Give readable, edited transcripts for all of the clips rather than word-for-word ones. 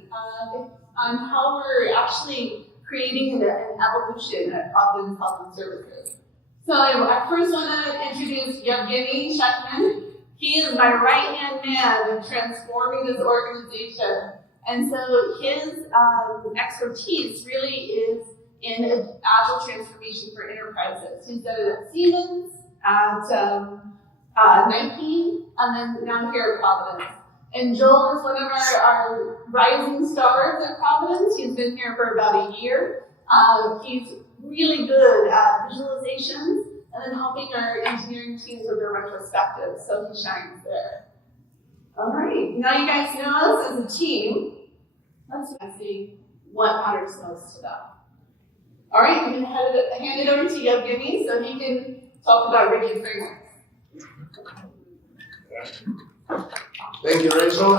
on how we're actually creating an evolution at Providence Health and Services. So I first want to introduce Yevgeny Shekman. He is my right-hand man in transforming this organization. And so his expertise really is in agile transformation for enterprises. He's done it at Siemens, at Nike, and then now here at Providence. And Joel is one of our rising stars at Providence. He's been here for about a year. He's really good at visualizations and then helping our engineering teams with their retrospectives, so he shines there. All right, now you guys know us as a team. Let's see what matters most to them. All right, I'm going to hand it over to Yevgeny so he can talk about rigid frameworks. Thank you, Rachel.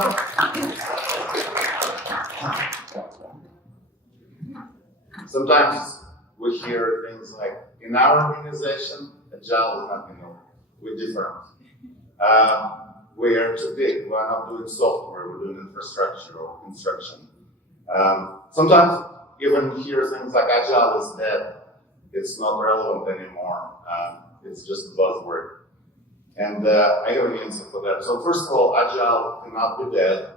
Sometimes we hear things like, in our organization, Agile is nothing new. We're different. We are too big. We're not doing software. We're doing infrastructure or construction. Sometimes even hear things like Agile is dead. It's not relevant anymore. It's just a buzzword. And I have an answer for that. So first of all, Agile cannot be dead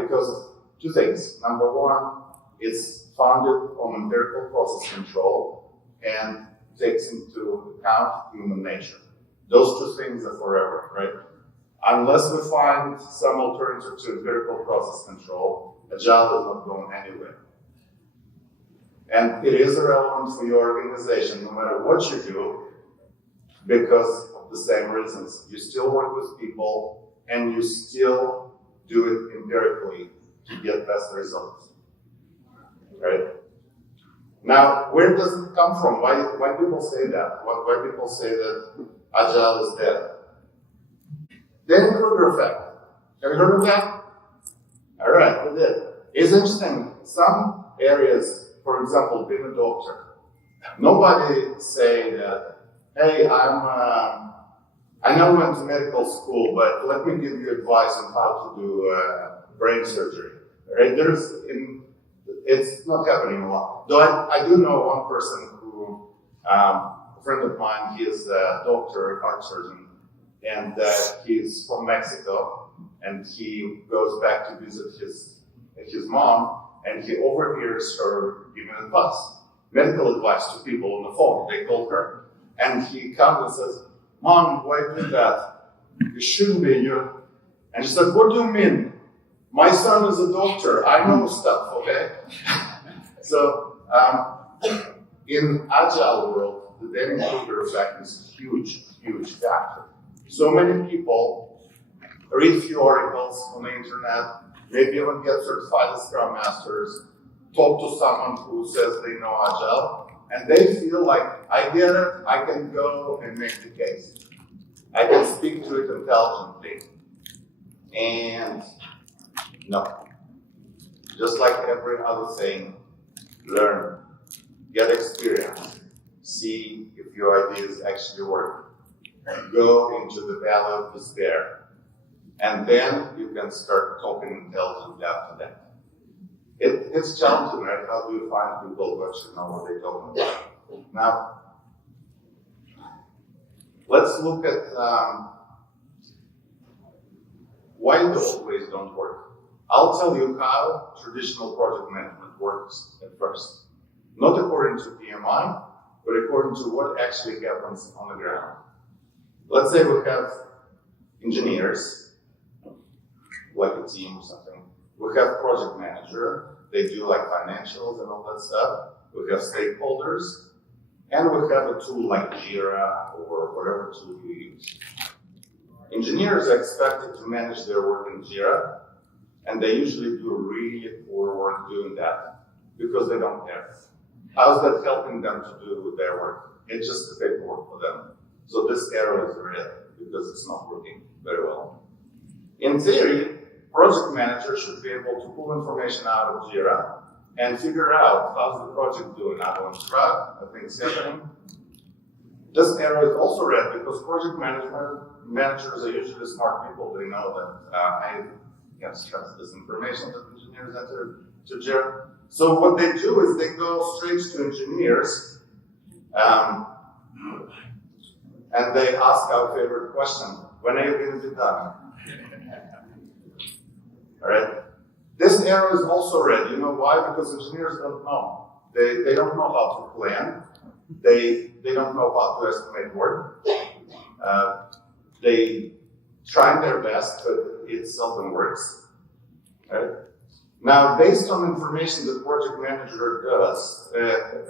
because of two things. Number one, it's founded on empirical process control and takes into account human nature. Those two things are forever, right? Unless we find some alternative to empirical process control, Agile is not going anywhere. And it is irrelevant for your organization, no matter what you do, because of the same reasons. You still work with people, and you still do it empirically to get best results, right? Now, where does it come from? Why people say that? Why people say that Agile is dead? Dunning-Kruger effect. Have you heard of that? All right, we did. It's interesting. Some areas, for example, being a doctor, nobody say that, hey, I know I went to medical school, but let me give you advice on how to do brain surgery. Right? It's not happening a lot. Though I do know one person who, a friend of mine, he is a doctor, heart surgeon, and he's from Mexico, and he goes back to visit his mom, and he overhears her giving advice, medical advice to people on the phone. They call her, and he comes and says, "Mom, why do that? You shouldn't be, you." And she said, "What do you mean? My son is a doctor. I know stuff, okay?" So, in Agile world, the Dunning-Kruger effect is a huge, huge factor. So many people read a few articles on the internet, maybe even get certified as Scrum Masters, talk to someone who says they know Agile, and they feel like, I get it, I can go and make the case. I can speak to it intelligently. And no. Just like every other thing, learn, get experience, see if your ideas actually work. Go into the valley of despair, and then you can start talking intelligently after that. It's challenging, right? How do you find people who actually know what they're talking about? Now, let's look at why the old ways don't work. I'll tell you how traditional project management works at first. Not according to PMI, but according to what actually happens on the ground. Let's say we have engineers, like a team or something. We have project manager, they do like financials and all that stuff. We have stakeholders, and we have a tool like Jira or whatever tool you use. Engineers are expected to manage their work in Jira, and they usually do really poor work doing that because they don't care. How's that helping them to do their work? It's just a paperwork for them. So this arrow is red because it's not working very well. In theory, project manager should be able to pull information out of Jira and figure out how's the project doing. Are on track? Are things happening? This arrow is also red because project managers are usually smart people. They know that, hey, can't stress this information that engineers enter to Jira. So what they do is they go straight to engineers and they ask our favorite question: when are you going to be done? All right. This arrow is also red. You know why? Because engineers don't know. They don't know how to plan. They don't know how to estimate work. They try their best, but it seldom works. Right? Now, based on information the project manager does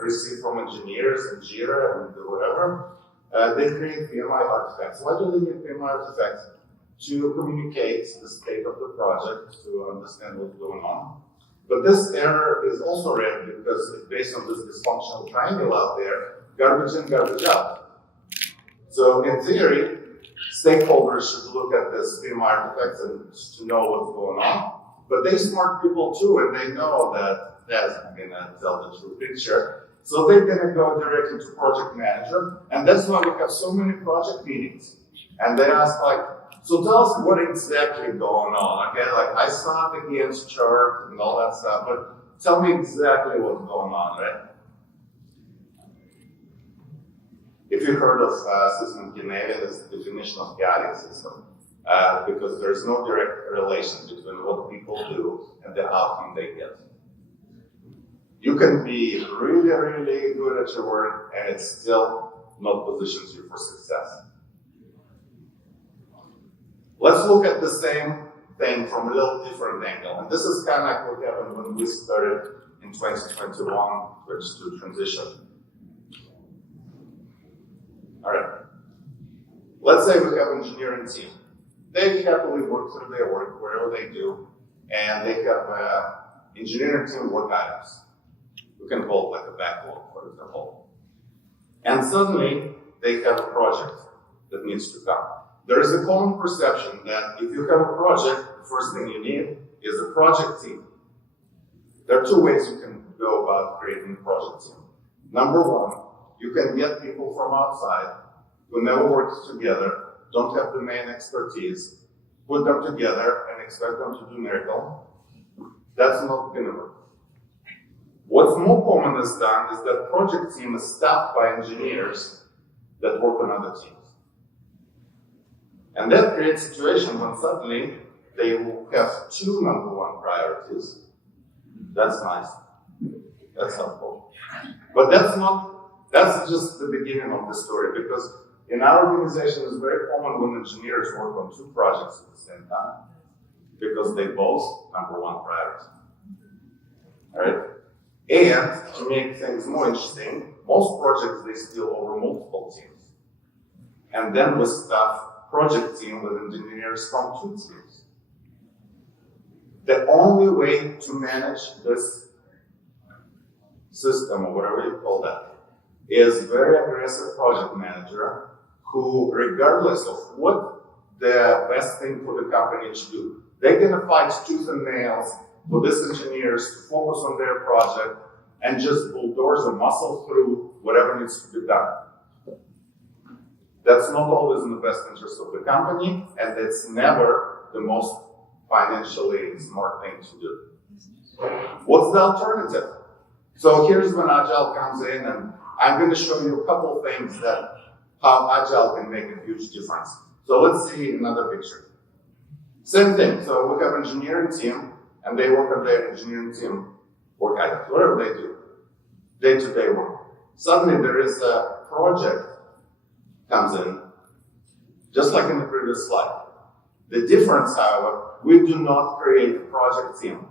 receive from engineers and Jira and whatever, they create PMI artifacts. Why do they need PMI artifacts? To communicate the state of the project, to understand what's going on. But this error is also red because it's based on this dysfunctional triangle out there, garbage in, garbage out. So in theory, stakeholders should look at this PMI artifacts and to know what's going on. But they smart people too, and they know that that's going to tell the true picture. So they're going to go directly to project manager, and that's why we have so many project meetings. And they ask like, so tell us what exactly going on, okay? Like I saw the Gantt chart and all that stuff, but tell me exactly what's going on, right? If you heard of system kinetic, it's the definition of chaotic system, because there's no direct relation between what people do and the outcome they get. You can be really, really good at your work, and it still not positions you for success. Let's look at the same thing from a little different angle. And this is kind of like what happened when we started in 2021, to transition. All right. Let's say we have an engineering team. They happily work through their work, whatever they do, and they have engineering team work items. We can call it like a backlog, for example. And suddenly, they have a project that needs to come. There is a common perception that if you have a project, the first thing you need is a project team. There are two ways you can go about creating a project team. Number one, you can get people from outside who never worked together, don't have domain expertise, put them together and expect them to do miracle. That's not going to work. What's more common is done is that project team is staffed by engineers that work on other teams. And that creates a situation when suddenly they will have two number one priorities. That's nice. That's helpful. But that's just the beginning of the story, because in our organization it's very common when engineers work on two projects at the same time, because they both number one priority. All right? And to make things more interesting, most projects they steal over multiple teams. And then we staff project team with engineers from two teams. The only way to manage this system, or whatever you call that, is very aggressive project manager who, regardless of what the best thing for the company to do, they're going to fight tooth and nails for these engineers to focus on their project and just bulldoze and muscle through whatever needs to be done. That's not always in the best interest of the company, and it's never the most financially smart thing to do. What's the alternative? So here's when Agile comes in, and I'm going to show you a couple of things that how Agile can make a huge difference. So let's see another picture. Same thing. So we have an engineering team, and they work on their engineering team work items, whatever they do, day-to-day work. Suddenly there is a project comes in, just like in the previous slide. The difference, however, we do not create a project team.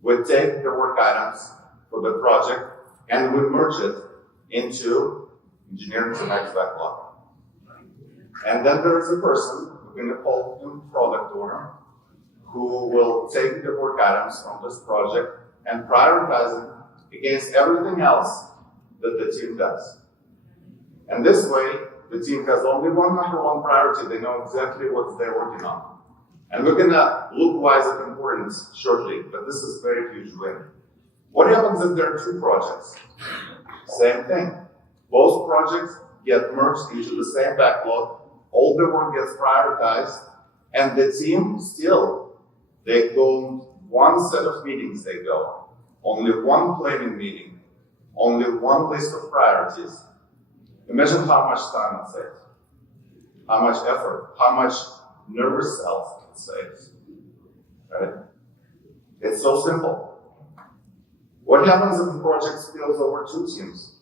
We take the work items for the project and we merge it into engineering team X backlog. And then there is a person, we're going to call him product owner, who will take the work items from this project and prioritize them against everything else that the team does. And this way, the team has only one number one priority. They know exactly what they're working on. And we're going to look why it's important shortly, but this is a very huge win. What happens if there are two projects? Same thing. Both projects get merged into the same backlog, all the work gets prioritized, and the team still, They go one set of meetings, they go. Only one planning meeting. Only one list of priorities. Imagine how much time it saves. How much effort, how much nervous cells it saves. Right? It's so simple. What happens if the project spills over 2 teams?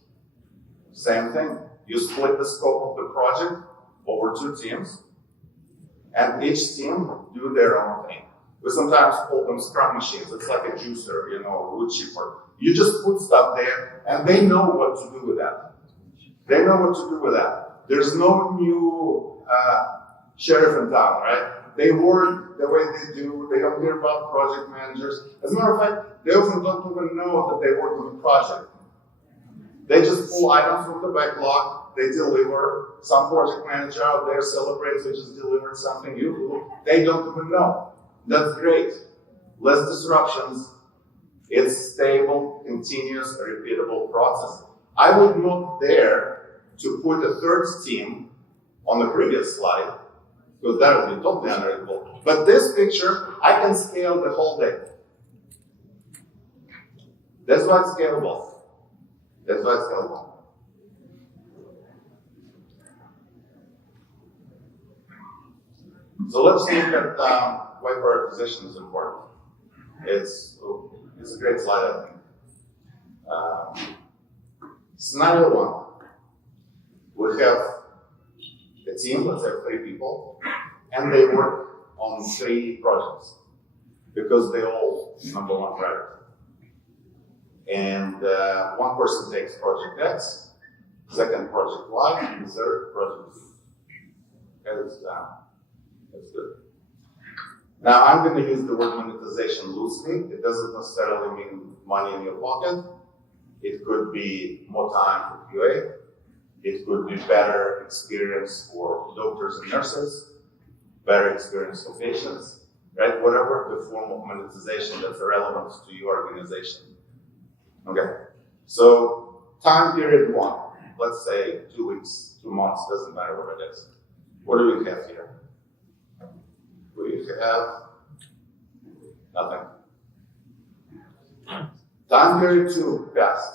Same thing. You split the scope of the project over 2 teams, and each team do their own thing. We sometimes call them Scrum machines. It's like a juicer, a wood chipper. You just put stuff there, and they know what to do with that. They know what to do with that. There's no new sheriff in town, right? They work the way they do. They don't care about project managers. As a matter of fact, they often don't even know that they work on the project. They just pull items from the backlog. They deliver. Some project manager out there celebrates they just delivered something. They don't even know. That's great. Less disruptions. It's stable, continuous, repeatable process. I would not dare to put a 3rd team on the previous slide, because that would be totally unreadable. But this picture, I can scale the whole day. That's why it's scalable. That's why it's scalable. So let's look at why prioritization is important. It's a great slide, I think. Scenario 1. We have a team, let's have 3 people, and they work on 3 projects because they all number 1 priority. And one person takes project X, second project Y, and the third project Z. That's good. Now I'm going to use the word monetization loosely. It doesn't necessarily mean money in your pocket. It could be more time for QA. It could be better experience for doctors and nurses, better experience for patients, right? Whatever the form of monetization that's relevant to your organization. Okay, so time period 1, let's say 2 weeks, 2 months, doesn't matter what it is. What do we have here? We have nothing. Time period 2 passed.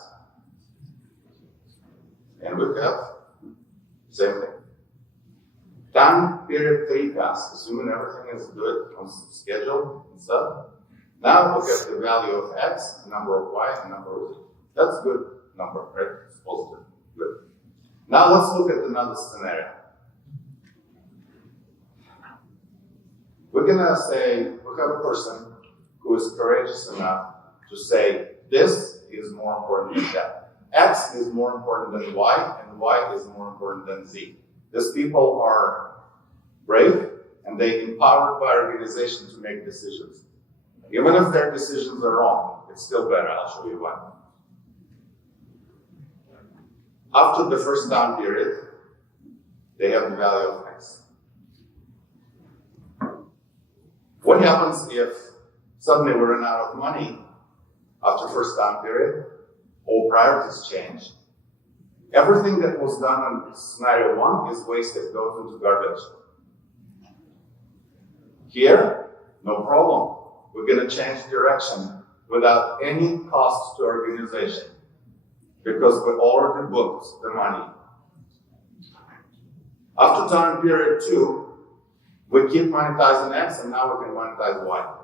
And we have same thing. Time period 3 passed, assuming everything is good on schedule and stuff. Now look at the value of X, number of Y, and number of Z. That's a good number, right? It's positive. Good. Now let's look at another scenario. We're gonna say we have a person who is courageous enough to say this is more important than that. X is more important than Y, and Y is more important than Z. These people are brave, and they're empowered by organization to make decisions. Even if their decisions are wrong, it's still better. I'll show you why. After the first time period, they have the value of X. What happens if suddenly we run out of money after first time period? All priorities change. Everything that was done in scenario 1 is wasted, goes into garbage. Here, no problem. We're going to change direction without any cost to organization because we already booked the money. After time period 2, we keep monetizing X and now we can monetize Y.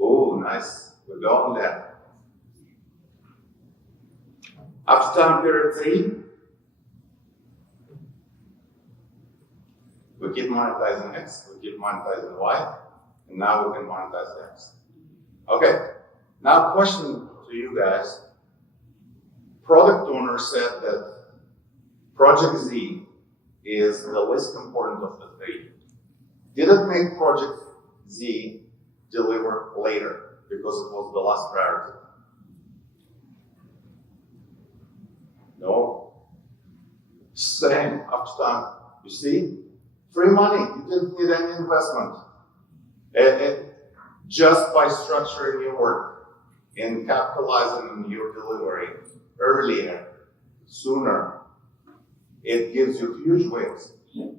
Oh, nice. We're going there. After time period 3, we keep monetizing X, we keep monetizing Y, and now we can monetize X. Okay, now question to you guys. Product owner said that Project Z is the least important of the 3. Did it make Project Z deliver later because it was the last priority? No. Same after time. You see? Free money. You didn't need any investment. Just by structuring your work and capitalizing on your delivery earlier, sooner, it gives you huge wins.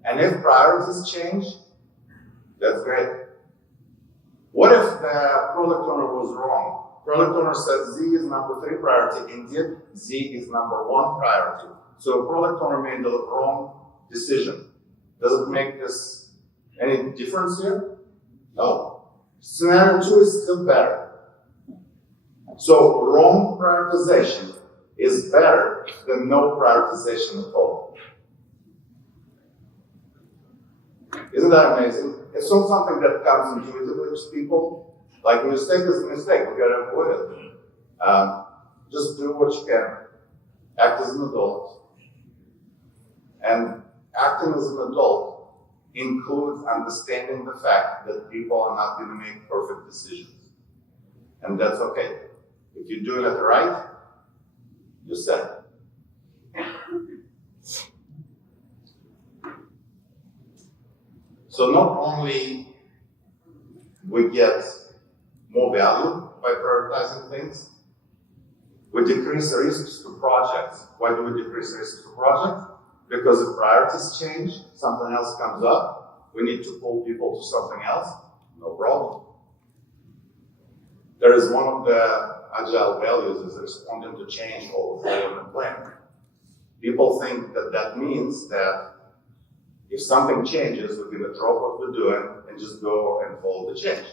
And if priorities change, that's great. What if the product owner was wrong? Product owner said Z is number 3 priority, indeed Z is number 1 priority. So product owner made the wrong decision. Does it make this any difference here? No. Scenario 2 is still better. So wrong prioritization is better than no prioritization at all. Isn't that amazing? It's not something that comes intuitively to people. Like a mistake is a mistake, we gotta avoid it. Just do what you can. Act as an adult. And acting as an adult includes understanding the fact that people are not gonna make perfect decisions. And that's okay. If you're doing it right, you're set. So not only we get more value by prioritizing things, we decrease the risks to projects. Why do we decrease the risks to projects? Because if priorities change, something else comes up, we need to pull people to something else, no problem. There is one of the Agile values is responding to change or following a plan. People think that that means that if something changes, we're going to drop what we're doing and just go and follow the change,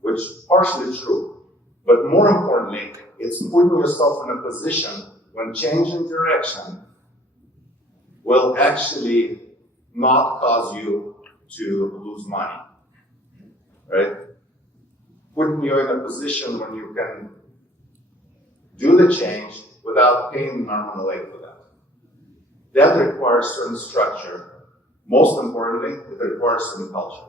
which is partially true. But more importantly, it's putting yourself in a position when change in direction will actually not cause you to lose money, right? Putting you in a position when you can do the change without paying an arm and a leg for that. That requires certain structure. Most importantly, it requires certain culture.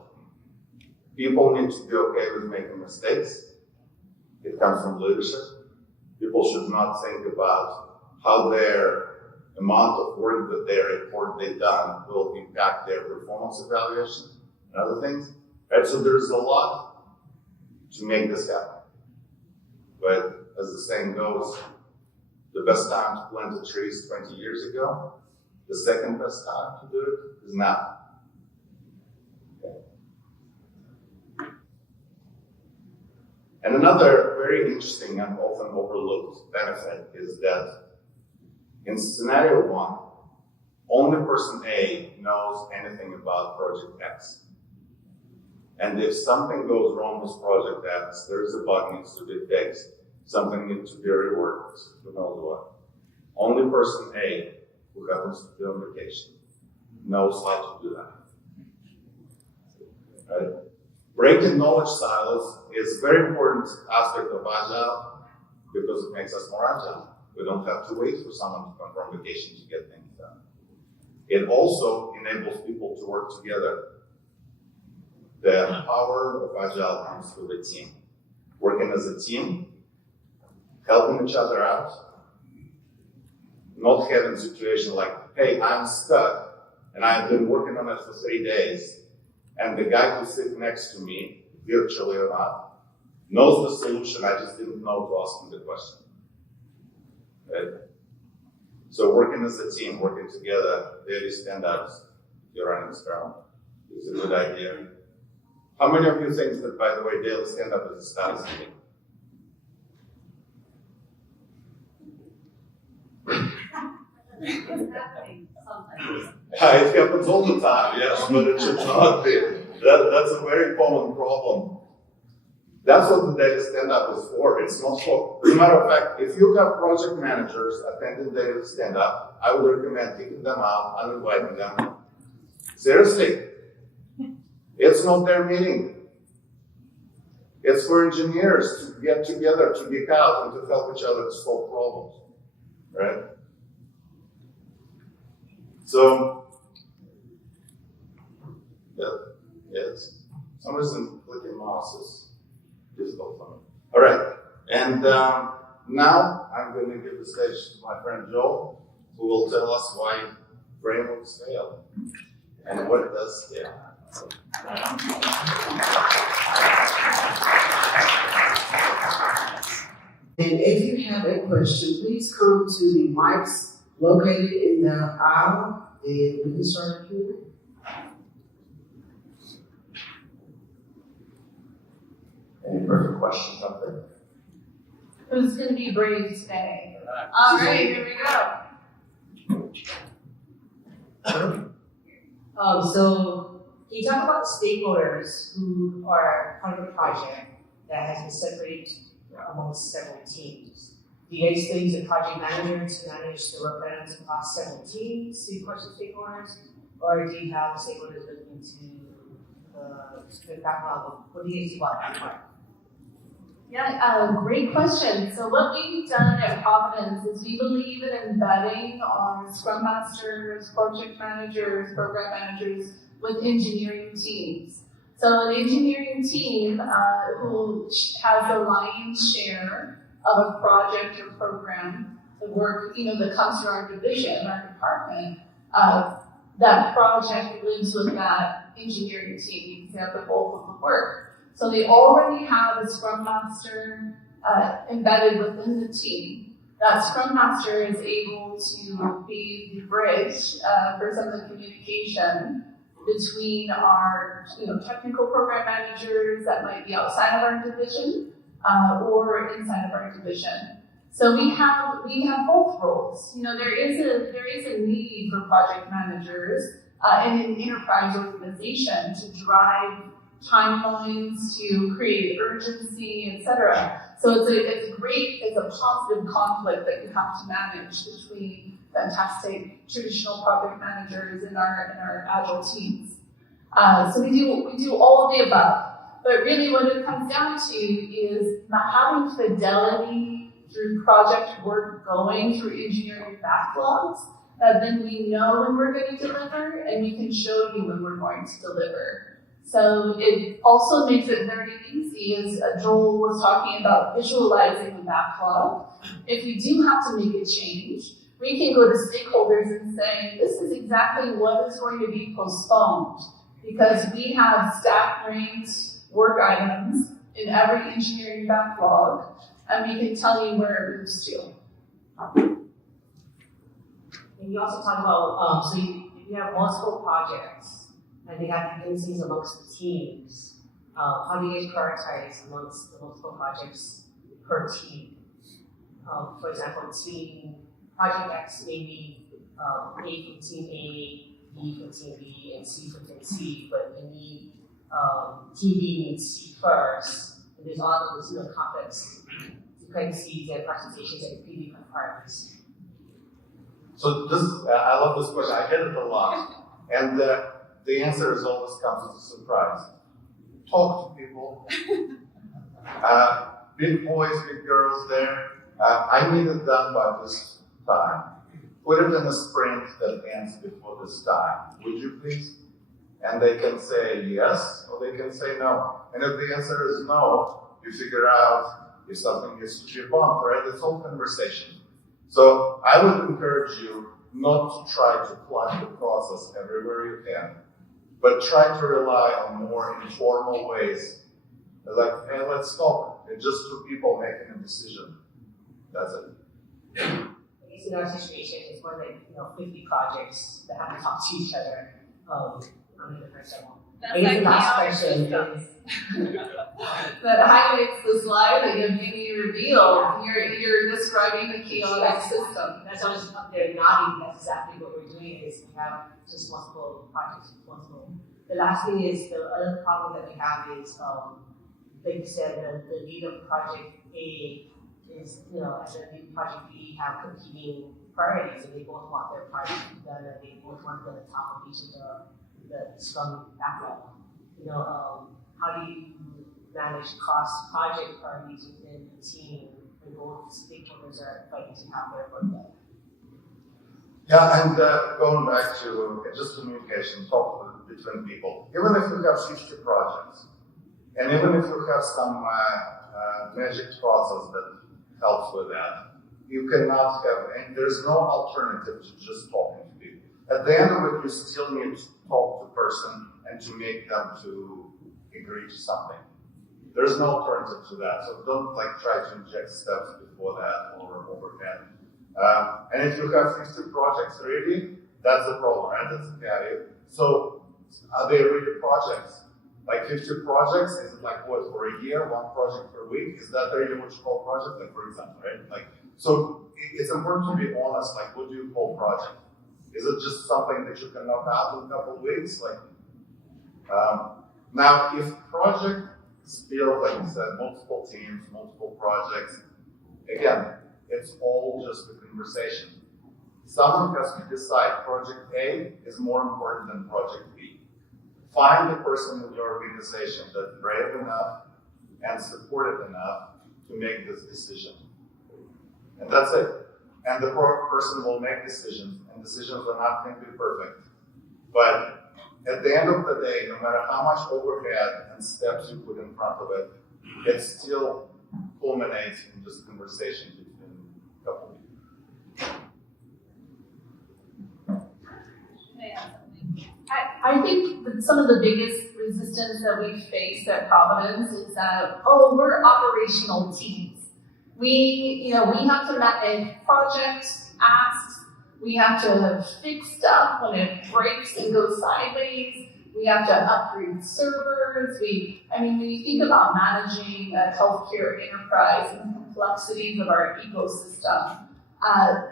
People need to be okay with making mistakes. It comes from leadership. People should not think about how their amount of work that they report they've done will impact their performance evaluation and other things. Right? So there's a lot to make this happen. But as the saying goes, the best time to plant a tree is 20 years ago. The second best time to do it is now. Okay. And another very interesting and often overlooked benefit is that in scenario 1, only person A knows anything about project X. And if something goes wrong with project X, there is a bug needs to be fixed, something needs to be reworked, who knows what. Only person A, who happens to be on vacation, knows how to do that. Right? Breaking knowledge silos is a very important aspect of Agile because it makes us more agile. We don't have to wait for someone to come from vacation to get things done. It also enables people to work together. The power of Agile comes through the team. Working as a team, helping each other out, not having a situation like, hey, I'm stuck, and I've been working on it for 3 days, and the guy who sits next to me, virtually or not, knows the solution, I just didn't know to ask him the question. Right? So working as a team, working together, daily stand-ups, if you're running Scrum, is a good idea. How many of you think that, by the way, daily stand-up is a status meeting? It happens all the time, yes, but it should not be. That's a very common problem. That's what the daily stand-up is for. It's not for, as a matter of fact, if you have project managers attending daily stand-up, I would recommend kicking them out, uninviting them. Seriously. It's not their meeting. It's for engineers to get together, to geek out, and to help each other to solve problems, right? So, yeah, yes. Some reason clicking mouse is difficult for me. All right, and now I'm going to give the stage to my friend Joel, who will tell us why frameworks fail and what it does scale. And if you have a question, please come to the mics located in the aisle, and we can start a Q&A. questions out there? Who's going to be brave today? All right, here we go. So can you talk about the stakeholders who are part of the project that has been separated amongst several teams? Do you guys use a project manager to manage the work items across several teams to approach the stakeholders? Or do you have stakeholders looking to the backlog? What do you guys do about that part? Yeah, great question. So what we've done at Providence is we believe in embedding our Scrum Masters, project managers, program managers with engineering teams. So an engineering team who has the lion's share of a project or program, the work, that comes through our division, our department, that project lives with that engineering team. They have the bulk of the work. So they already have a Scrum Master embedded within the team. That Scrum Master is able to be the bridge for some of the communication between our technical program managers that might be outside of our division or inside of our division. So we have both roles. There is a need for project managers in an enterprise organization to drive timelines, to create urgency, etc. So it's a positive conflict that you have to manage between fantastic traditional project managers and our Agile teams. So we do all of the above. But really what it comes down to is having fidelity through project work going through engineering backlogs, then we know when we're going to deliver and we can show you when we're going to deliver. So it also makes it very easy, as Joel was talking about, visualizing the backlog. If we do have to make a change, we can go to stakeholders and say, this is exactly what is going to be postponed, because we have stack ranked work items in every engineering backlog, and we can tell you where it moves to. And you also talk about, so you have multiple projects, and they have dependencies amongst the teams. How do you guys prioritize amongst the multiple projects per team? For example, project X may be A from team A, B from team B, and C from team C, but they need team B needs C first, and there's all those complex dependencies and presentations that can be different parts. So I love this question. I get it a lot, and the answer is always comes as a surprise. Talk to people. Big boys, big girls there. I need it done by this time. Put it in a sprint that ends before this time. Would you please? And they can say yes, or they can say no. And if the answer is no, you figure out if something needs to be bumped, right? It's all conversation. So I would encourage you not to try to plug the process everywhere you can, but try to rely on more informal ways. Like, hey, let's talk. It's just two people making a decision. That's it. I guess in our situation, it's more like 50 projects that have to talk to each other on a different level. That's the last chaotic question system. That highlights the slide that you maybe revealed. You're describing the chaotic system. That's always up there nodding. That's exactly what we're doing. Is we have just multiple projects, multiple. The last thing is the other problem that we have is, like you said, the lead of project A is, and the lead of project B have competing priorities, and they both want their project done, and they both want to be at the top of each of the Scrum backlog. How do you manage cross-project priorities within the team when both stakeholders are fighting to have their work done? Yeah, and going back to just communication, talk between people. Even if you have 50 projects, and even if you have some magic process that helps with that, you cannot have, and there's no alternative to just talking to people. At the end of it, you still need to talk to the person and to make them to agree to something. There's no alternative to that, so don't try to inject steps before that or overhead. And if you have 50 projects ready, that's the problem, right? That's the value. So are they ready projects? like 50 projects, is it like what, for a year, one project per week? Is that really what you call project? Like, for example, right? Like, so it's important to be honest, like, what do you call project? Is it just something that you can knock out in a couple of weeks? Like, now, if project built, like you said, multiple teams, multiple projects, again, it's all just a conversation. Someone has to decide project A is more important than project B. Find the person in your organization that's brave enough and supportive enough to make this decision. And that's it. And the person will make decisions, and decisions are not going to be perfect. But at the end of the day, no matter how much overhead and steps you put in front of it, it still culminates in just conversation between a couple of people. I think that some of the biggest resistance that we face at Providence is that, we're operational teams. We have to manage projects, asks, we have to fix stuff when it breaks and goes sideways, we have to upgrade servers, when you think about managing a healthcare enterprise and the complexities of our ecosystem,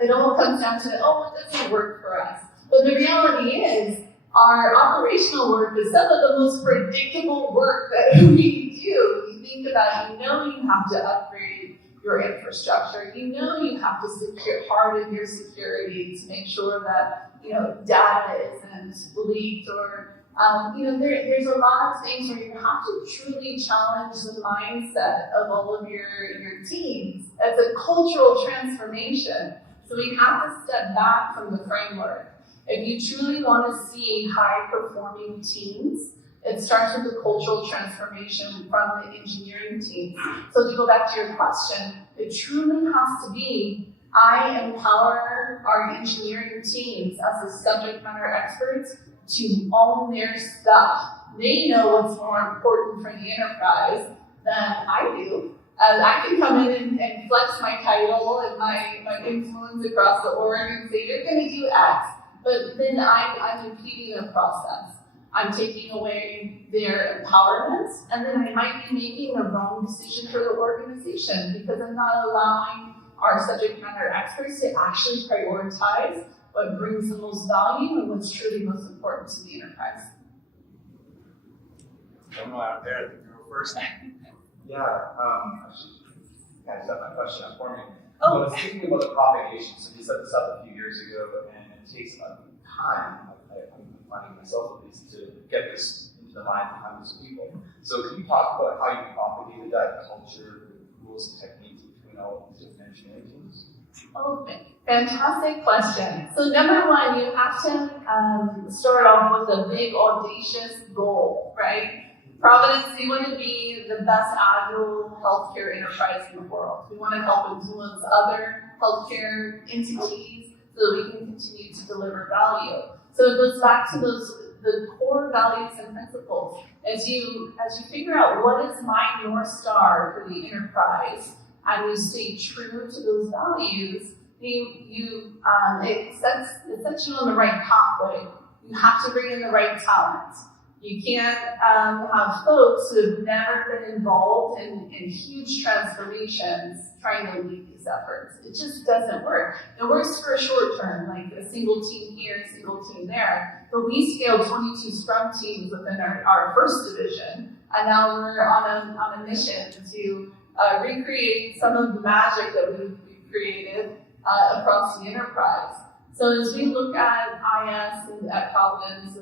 it all comes down to, it doesn't work for us. But the reality is, our operational work is some of the most predictable work that we do. You think about, you have to upgrade your infrastructure. You have to harden your security to make sure that, data isn't leaked or, there's a lot of things where you have to truly challenge the mindset of all of your teams. It's a cultural transformation. So we have to step back from the framework. If you truly want to see high-performing teams, it starts with the cultural transformation from the engineering team. So to go back to your question, it truly has to be, I empower our engineering teams as the subject matter experts to own their stuff. They know what's more important for the enterprise than I do. I can come in and flex my title and my influence across the org and say, you're going to do X. But then I'm impeding their process. I'm taking away their empowerment, and then I might be making the wrong decision for the organization because I'm not allowing our subject matter experts to actually prioritize what brings the most value and what's truly most important to the enterprise. Someone out there, I think you were first. Yeah, kind of set my question up for me. I was thinking about the propagation. So you set this up a few years ago, and it takes a time, I'm finding myself at least, to get this into the minds of hundreds of people. So can you talk about how you propagated that culture, the rules and techniques between all these different engineering teams? Fantastic question. So number one, you have to start off with a big, audacious goal, right? Providence, we want to be the best Agile healthcare enterprise in the world. We want to help influence other healthcare entities so that we can continue to deliver value. So it goes back to the core values and principles. As you figure out what is my North Star for the enterprise, and you stay true to those values, it sets you on the right pathway. You have to bring in the right talent. You can't have folks who have never been involved in huge transformations trying to lead these efforts. It just doesn't work. It works for a short term, like a single team here, a single team there. But we scaled 22 Scrum teams within our first division, and now we're on a mission to recreate some of the magic that we've created across the enterprise. So as we look at IS and at Providence,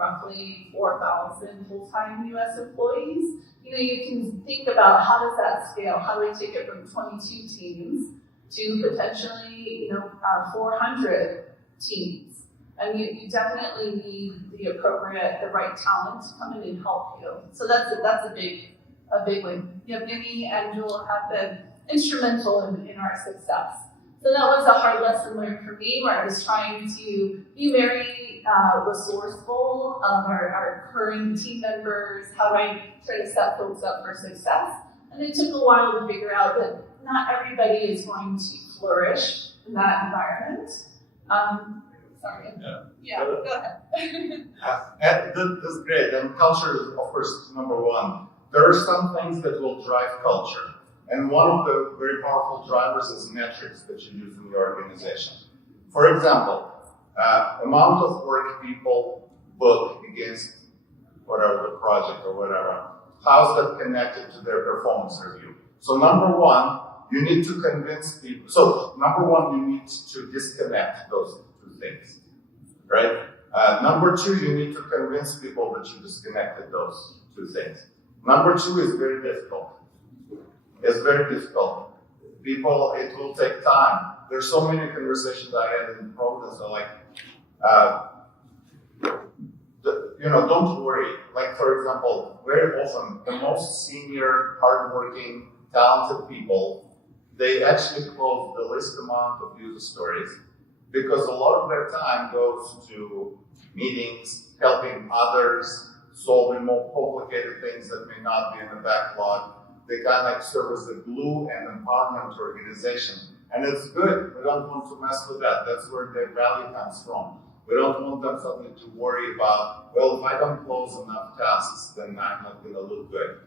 roughly 4,000 full-time U.S. employees, you can think about how does that scale? How do we take it from 22 teams to potentially, 400 teams? And you definitely need the right talent to come in and help you. So that's a big one. Vinny and Joel have been instrumental in our success. So that was a hard lesson learned for me, where I was trying to be very resourceful of our current team members. How do I try to set folks up for success? And it took a while to figure out that not everybody is going to flourish in that environment. sorry. Yeah. Go ahead. That's great. And culture is, of course, number one. There are some things that will drive culture. And one of the very powerful drivers is metrics that you use in your organization. For example, amount of work people book against whatever the project or whatever, how's that connected to their performance review? So number one, you need to convince people. So number one, you need to disconnect those two things, right? Number two, you need to convince people that you disconnected those two things. Number two is very difficult. It's very difficult. People, it will take time. There's so many conversations I had in Providence that like, don't worry. Like, for example, very often, the most senior, hardworking, talented people, they actually close the least amount of user stories because a lot of their time goes to meetings, helping others, solving more complicated things that may not be in the backlog. They kind of like serve as the glue and empowerment organization. And it's good. We don't want to mess with that. That's where their value comes from. We don't want them suddenly to worry about, well, if I don't close enough tasks, then I'm not going to look good.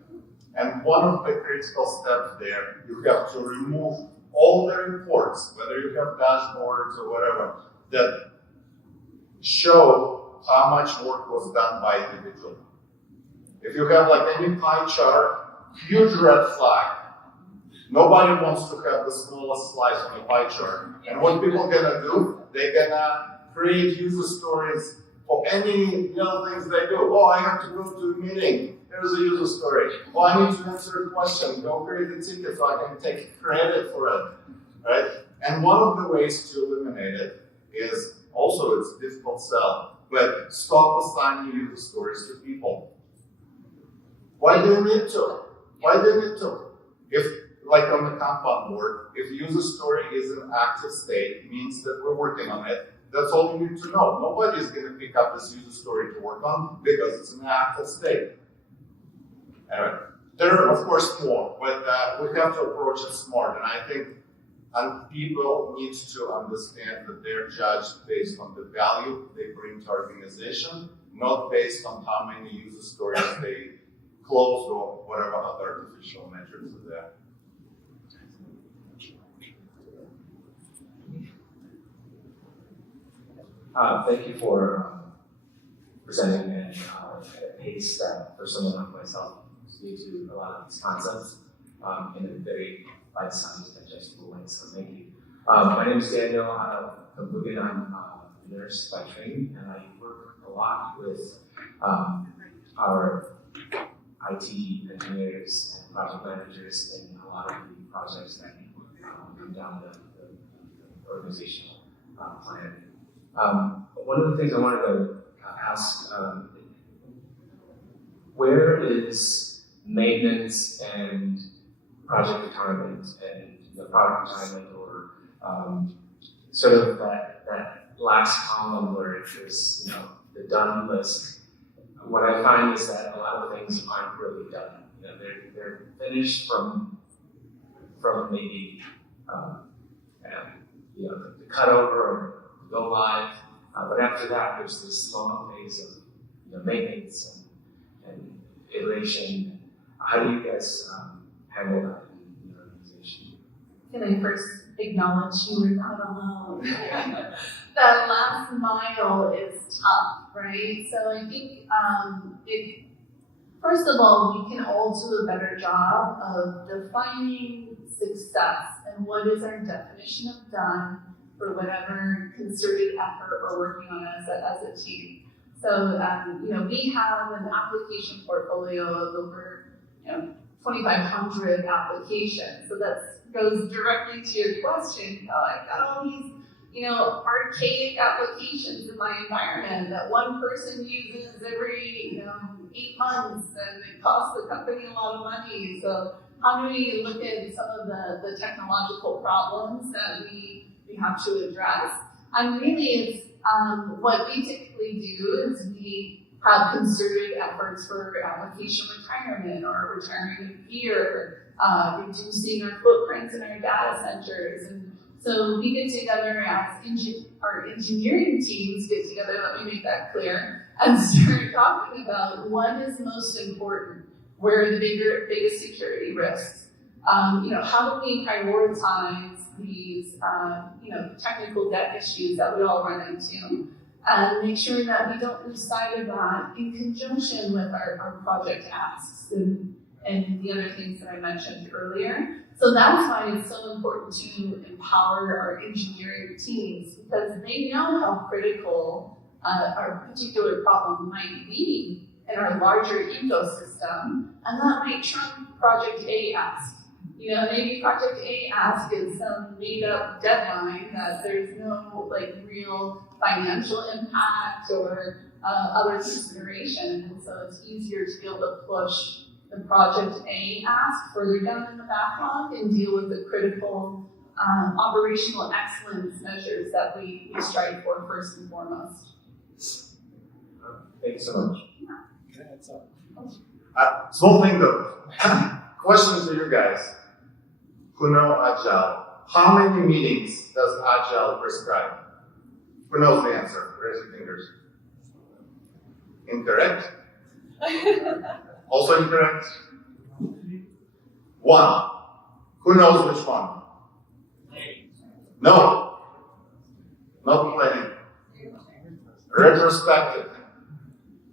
And one of the critical steps there, you have to remove all the reports, whether you have dashboards or whatever, that show how much work was done by individual. If you have like any pie chart, huge red flag. Nobody wants to have the smallest slice on the pie chart. And what people gonna do? They're gonna create user stories for any little things they do. Oh, I have to go to a meeting. Here's a user story. Oh, I need to answer a question. Go create a ticket so I can take credit for it, right? And one of the ways to eliminate it is also it's a difficult sell, but stop assigning user stories to people. Why do you need to? Why do you need to? If, like on the Kanban board, if user story is an active state, it means that we're working on it. That's all you need to know. Nobody's going to pick up this user story to work on because it's an active state. Anyway, there are, of course, more, but we have to approach it smart. And I think people need to understand that they're judged based on the value they bring to organization, not based on how many user stories they close or whatever other artificial metrics are there. Thank you for presenting at a pace that for someone like myself is new to a lot of these concepts in a very bite-sized, digestible way. So thank you. My name is Daniel. I'm a nurse by training, and I work a lot with our IT engineers and project managers in a lot of the projects that come down the organizational plan. One of the things I wanted to ask, where is maintenance and project retirement and product retirement or sort of that last column where it is, the done list? What I find is that a lot of things aren't really done. They're finished from maybe the cutover or go live, but after that there's this long phase of maintenance and iteration. How do you guys handle that in your organization? Can I first acknowledge you were not alone? That last mile is tough, right? So I think first of all, we can all do a better job of defining success and what is our definition of done for whatever concerted effort we're working on as a team. So, we have an application portfolio of over 2,500 applications. So that goes directly to your question. I've got all these archaic applications in my environment that one person uses every 8 months, and it costs the company a lot of money. So how do we look at some of the technological problems that we have to address? And really it's what we typically do is we have concerted efforts for application retirement or retiring gear, reducing our footprints in our data centers. And So we get together as our engineering teams get together, let me make that clear, and start talking about what is most important, where are the biggest security risks. How do we prioritize these, technical debt issues that we all run into, and make sure that we don't lose sight of that in conjunction with our project asks and the other things that I mentioned earlier. So that's why it's so important to empower our engineering teams, because they know how critical our particular problem might be in our larger ecosystem, and that might trump Project A ask. Maybe Project A ask is some made-up deadline that there's no real financial impact or other consideration, and so it's easier to be able to push the Project A ask further down in the backlog and deal with the critical operational excellence measures that we strive for first and foremost. Thank you so much. Small thing though. Question to you guys who know Agile. How many meetings does Agile prescribe? Who knows the answer? Raise your fingers. Incorrect? Also incorrect? One. Who knows which one? No. Not planning. Retrospective.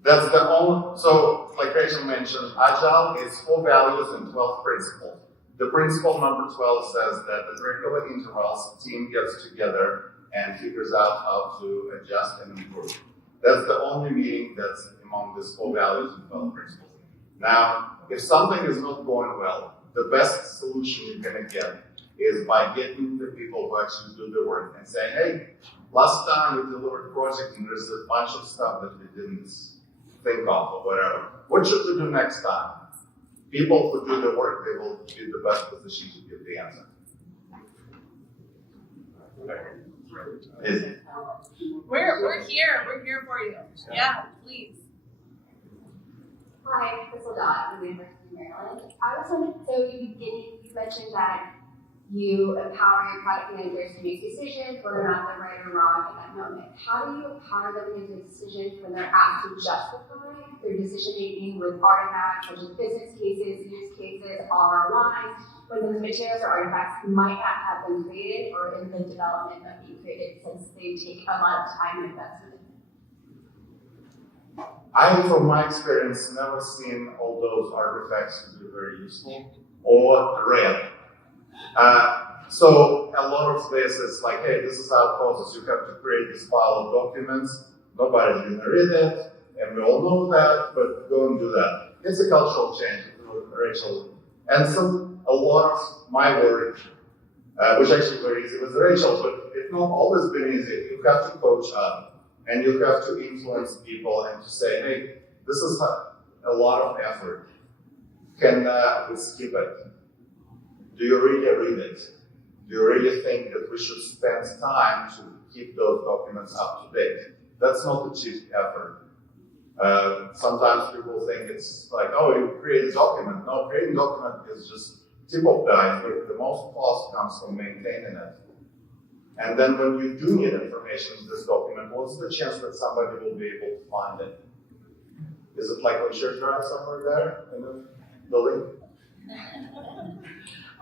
That's the only, so like Rachel mentioned, Agile is 4 values and 12 principles. The principle number 12 says that at regular intervals, team gets together and figures out how to adjust and improve. That's the only meeting that's among these 4 values and 12 principles. Now, if something is not going well, the best solution you're going to get is by getting the people who actually do the work and saying, hey, last time we delivered a project and there's a bunch of stuff that we didn't think of or whatever. What should we do next time? People who do the work, they will be the best position to give the answer. We're here for you. Yeah, please. Hi, Crystal Dott from the University of Maryland. I was wondering, so you mentioned that you empower your product managers to make decisions, whether or not they're right or wrong at that moment. How do you empower them to make decisions when they're asked to justify their decision making with artifacts such as business cases, use cases, ROIs, when those materials or artifacts might not have been created or in the development of being created, since they take a lot of time and investment? I, from my experience, never seen all those artifacts to be very useful or rare. So a lot of this is like, hey, this is our process. You have to create this file of documents. Nobody's going to read it, and we all know that, but go and do that. It's a cultural change, Rachel. And a lot of my work, which actually very easy with Rachel, but it's not always been easy. You have to coach up, and you have to influence people and to say, hey, this is a lot of effort. Can we skip it? Do you really read it? Do you really think that we should spend time to keep those documents up to date? That's not the chief effort. Sometimes people think it's like, oh, you create a document. No, creating a document is just tip of the iceberg. The most cost comes from maintaining it. And then when you do need information in this document, what's the chance that somebody will be able to find it? Is it like on shared drive somewhere there in the building?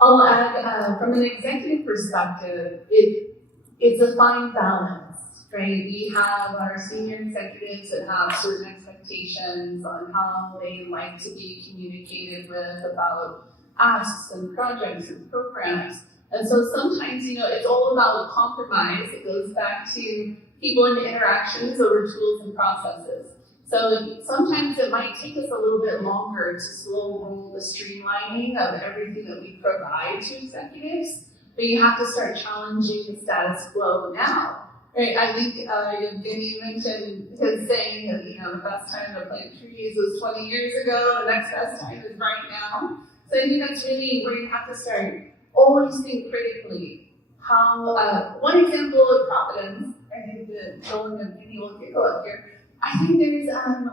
I'll add, from an executive perspective, it's a fine balance, right? We have our senior executives that have certain expectations on how they like to be communicated with about asks and projects and programs. And so sometimes, it's all about compromise. It goes back to people and interactions over tools and processes. So sometimes it might take us a little bit longer to slow roll the streamlining of everything that we provide to executives, but you have to start challenging the status quo now. Right? I think Evgeny mentioned his saying that the best time to plant trees was 20 years ago, the next best time is right now. So I think that's really where you have to start. Always think critically. How one example of Providence, I think that Joel and Evgeny will go up here. I think there's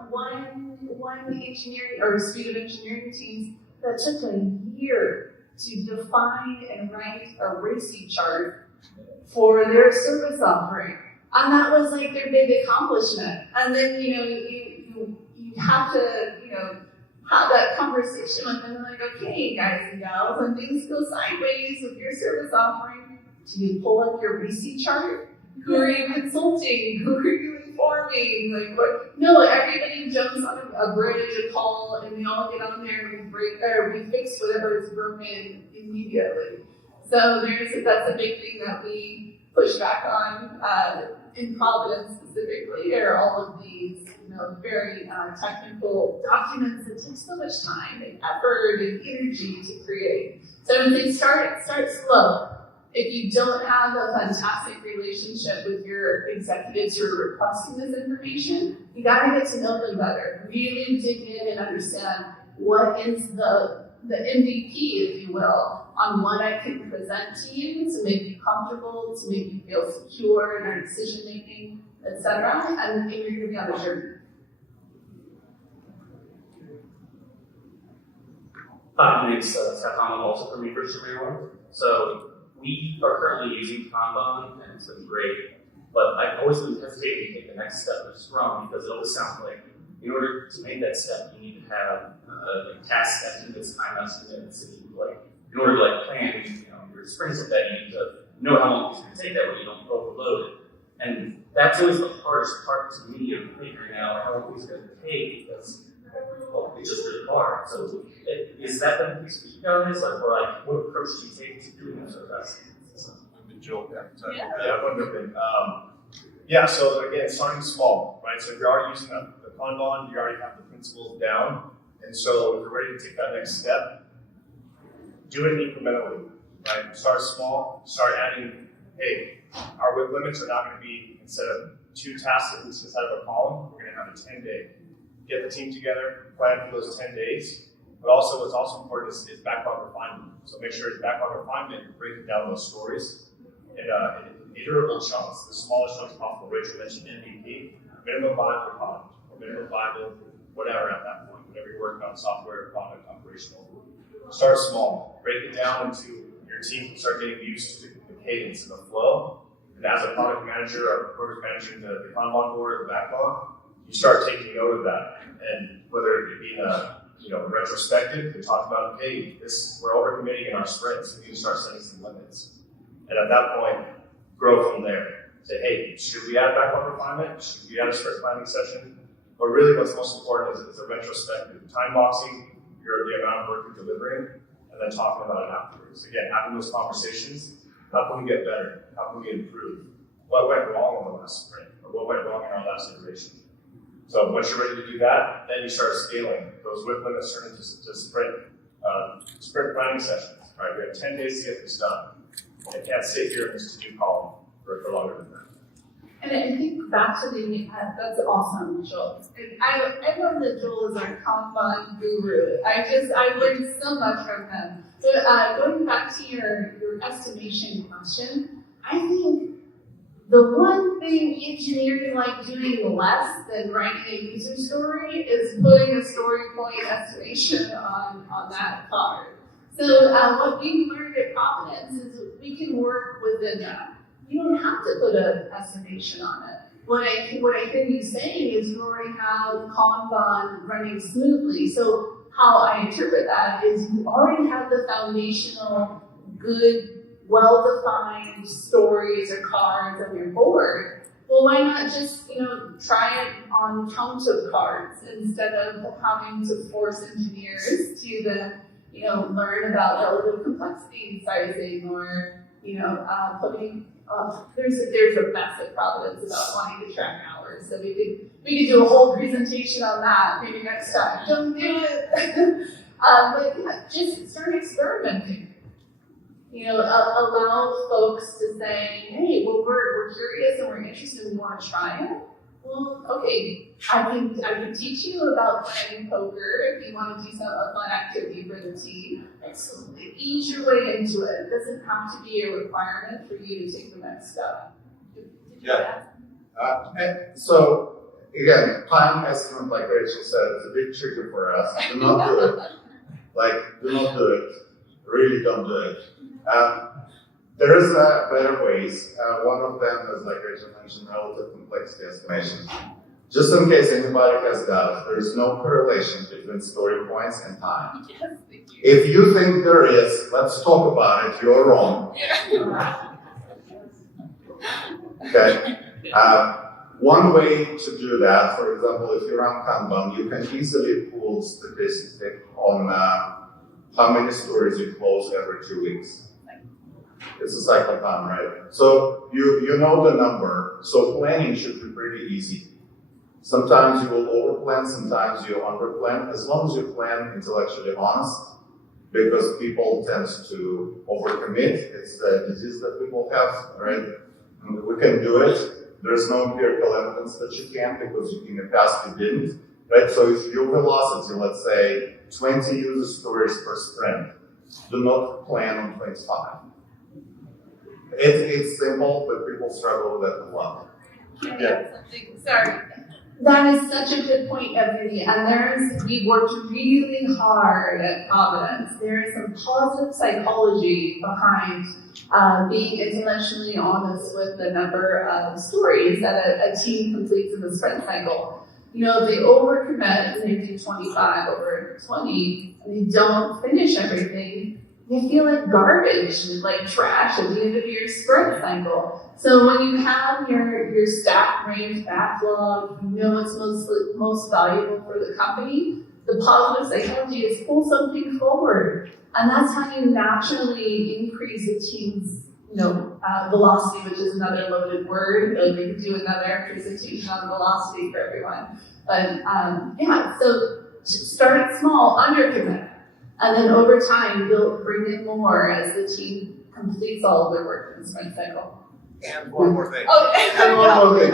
one engineering or suite of engineering teams that took a year to define and write a RACI chart for their service offering. And that was like their big accomplishment. And then, you have to, have that conversation with them, like, okay, guys and gals, when things go sideways with your service offering, do you pull up your receipt chart? Who are you consulting? Who are you informing? Like, what? No, everybody jumps on a bridge, a call, and we all get on there and we fix whatever is broken immediately. So that's a big thing that we push back on in Providence specifically. Are all of these, very technical documents that take so much time and effort and energy to create. So when they start slow. If you don't have a fantastic relationship with your executives who are requesting this information, you gotta get to know them better. Really dig in and understand what is the MVP, if you will, on what I can present to you to make you comfortable, to make you feel secure in our decision making, etc. And you're gonna be on a journey. Hi, my name is Stefan, I'm also from University of Maryland. So we are currently using Kanban, and it's been great, but I've always been hesitating to take the next step of Scrum because it always sounds like in order to make that step, you need to have task estimates, time estimates, and in order to plan your sprints like that, you need to know how long it's going to take that way you don't overload it. And that's always the hardest part to me of figuring out how long it's going to take because it's just really hard. So is that the piece for you guys? What approach do you take to doing this so fast? Joel, yeah, one more thing. So again, starting small, right? So if you're already using the Kanban, you already have the principles down. And so if you're ready to take that next step, do it incrementally, right? Start small, start adding, hey, our WIP limits are not going to be, instead of 2 tasks inside of a column, we're going to have a 10-day. Get the team together, plan for those 10 days. But also, what's also important is backlog refinement. So make sure it's backlog refinement, breaking down those stories in iterable chunks, the smallest chunks possible. Rachel mentioned MVP, minimum viable product, or minimum viable whatever at that point, whatever you're working on, software, product, operational. Start small, break it down into your team, start getting used to the cadence and the flow. And as a product manager or whoever's managing the Kanban board or the backlog, you start taking note of that. And whether it be in a retrospective, to talk about, hey, we're overcommitting in our sprints, we need to start setting some limits. And at that point, grow from there. Say, hey, should we add backlog refinement? Should we add a sprint planning session? But really what's most important is a retrospective. Time boxing the amount of work you're delivering, and then talking about it afterwards. Again, having those conversations, how can we get better? How can we improve? What went wrong in the last sprint? Or what went wrong in our last iteration? So once you're ready to do that, then you start scaling. Those WIP limits turn into sprint planning sessions. Right? We have 10 days to get this done. I can't sit here in this to-do column for longer than that. And I think back to that's awesome, Joel. I love that Joel is our Kanban guru. I learned so much from him. But going back to your estimation question, I think the one thing engineering like doing less than writing a user story is putting a story point estimation on that card. So what we've learned at Providence is we can work within that. You don't have to put an estimation on it. What I hear you saying is you already have Kanban running smoothly. So how I interpret that is you already have the foundational, good, well-defined stories or cards on your board. Well, why not just try it on counts of cards instead of having to force engineers to then learn about relative complexity sizing or putting. There's a massive Providence about wanting to track hours, so we could do a whole presentation on that maybe next time. Don't do it, but just start experimenting. Allow folks to say, hey, well, we're curious and we're interested and we want to try it. Well, okay, I can teach you about playing poker if you want to do a fun activity for the team. Ease your way into it. It doesn't have to be a requirement for you to take the next step. Yeah. So again, time estimate, like Rachel said, is a big trigger for us. Do not do it. Do not do it. Really don't do it. There is better ways. One of them is, like Rachel mentioned, relative complexity estimation. Just in case anybody has doubt, there is no correlation between story points and time. Yes, thank you. If you think there is, let's talk about it. You're wrong. Okay. One way to do that, for example, if you run Kanban, you can easily pull statistics on how many stories you close every 2 weeks. It's a cycle time, right? So you know the number, so planning should be pretty easy. Sometimes you will overplan, sometimes you underplan, as long as you plan intellectually honest, because people tend to overcommit. It's the disease that people have, right? And we can do it. There's no empirical evidence that you can't, because in the past you didn't, right? So if your velocity, let's say 20 user stories per sprint, do not plan on 25. It's simple, but people struggle with that a lot. Yeah. Sorry. That is such a good point, Evgeny. And we worked really hard at Providence. There is some positive psychology behind being intellectually honest with the number of stories that a team completes in the sprint cycle. You know, if they overcommit and they do 25 over 20 and they don't finish everything, you feel like garbage, like trash at the end of your sprint cycle. So when you have your stack range backlog, you know what's most valuable for the company, the positive psychology is pull something forward. And that's how you naturally increase a team's velocity, which is another loaded word. Like we could do another presentation on velocity for everyone. But so start small, undercommit. And then over time, you'll bring in more as the team completes all of their work in the sprint cycle. And one more thing. And one more thing.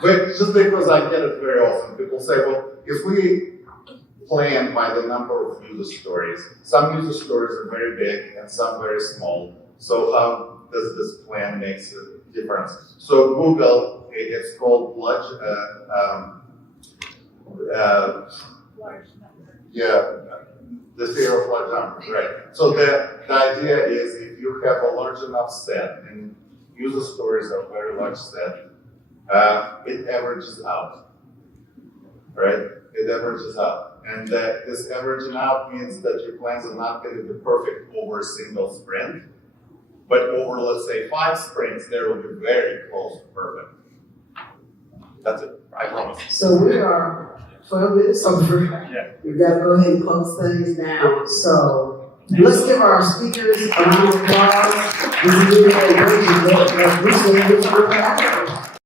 But just because I get it very often, people say, well, if we plan by the number of user stories, some user stories are very big and some very small. So how does this plan make a difference? So Google, it's called the theory of large numbers, right? So the idea is if you have a large enough set, and user stories are a very large set, it averages out, right? It averages out. And this averaging out means that your plans are not going to be perfect over a single sprint, but over, let's say, 5 sprints, they will be very close to perfect. That's it, I promise. So we are 12 minutes over. Yeah. We've got to go ahead and close things down. So let's give our speakers a round of applause. This is really a great event.